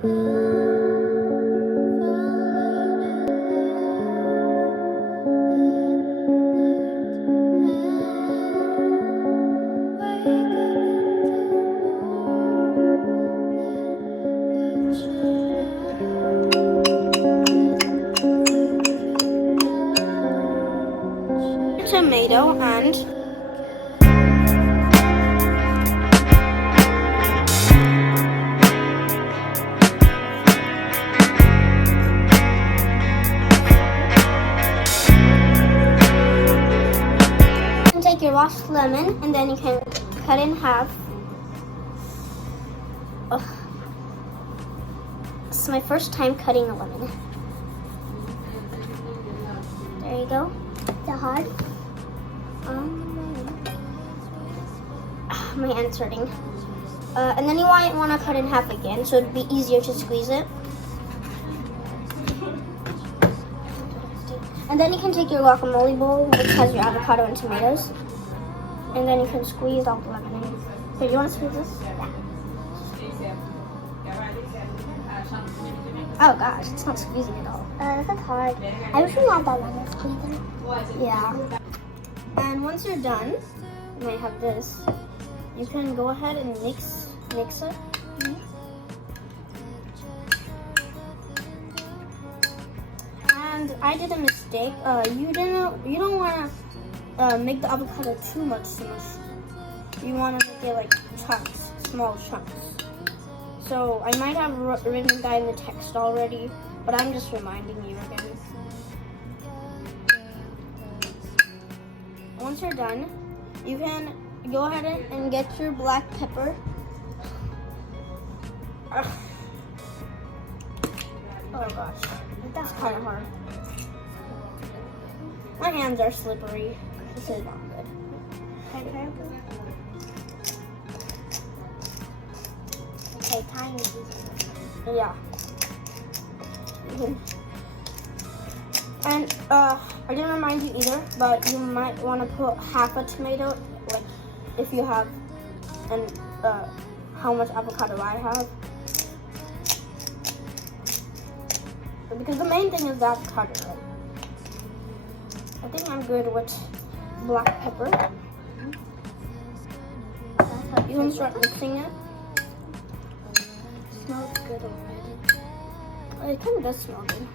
Tomato and take your washed lemon and then you can cut in half. Ugh. This is my first time cutting a lemon. There you go. Is that hard? My hand's hurting. And then you might want to cut in half again so it'd be easier to squeeze it. And then you can take your guacamole bowl, which has your avocado and tomatoes. And then you can squeeze all the lemon in. Here, do you want to squeeze this? Yeah. Oh gosh, it's not squeezing at all. That's hard. I wish we had that lemon squeezer. Yeah. And once you're done, you might have this. You can go ahead and mix it. And I did a mistake. You don't want to make the avocado too much. You want to make it like chunks, small chunks. So I might have written that in the text already, but I'm just reminding you again. Once you're done, you can go ahead and get your black pepper. Ugh. Oh gosh, that's kind of hard. My hands are slippery. This is not good. Okay, time is easy. Yeah. And I didn't remind you either, but you might want to put half a tomato, like if you have, and how much avocado I have. Because the main thing is the avocado, right? I think I'm good with black pepper. You can start mixing it. It smells good already. It kind of does smell good.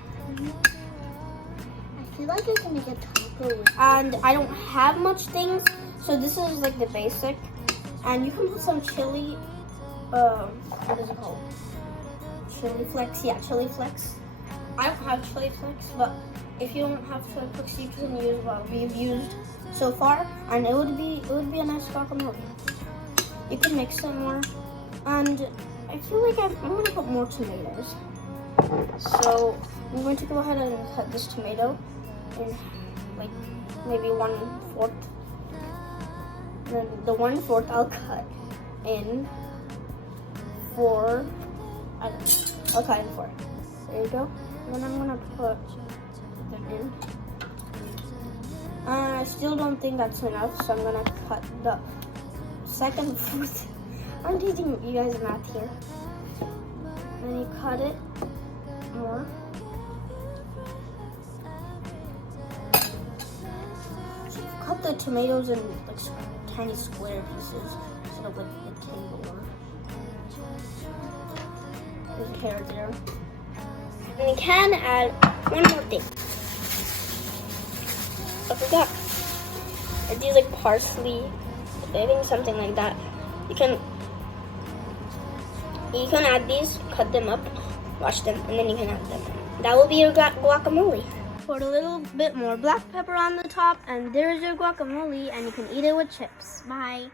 I feel like I can make a taco. And I don't have much things, so this is like the basic. And you can put some chili. What is it called? Chili flakes. Yeah, chili flakes. I don't have chili flakes, but if you don't have chili flakes, you can use what we've used so far, and it would be a nice guacamole. You can mix it more, and I feel like I'm going to put more tomatoes. So I'm going to go ahead and cut this tomato in like maybe 1/4. Then the 1/4 I'll cut in 4. I don't know. I'll cut in 4. There you go. And then I'm gonna put them in. I still don't think that's enough, so I'm gonna cut the second foot. I'm teaching you guys math here. Then you cut it more. So you cut the tomatoes in like tiny square pieces instead of like rectangular. There's a carrot there. And you can add one more thing. I forgot. I do like parsley, I think something like that. You can add these, cut them up, wash them, and then you can add them. That will be your guacamole. Put a little bit more black pepper on the top, and there's your guacamole, and you can eat it with chips. Bye.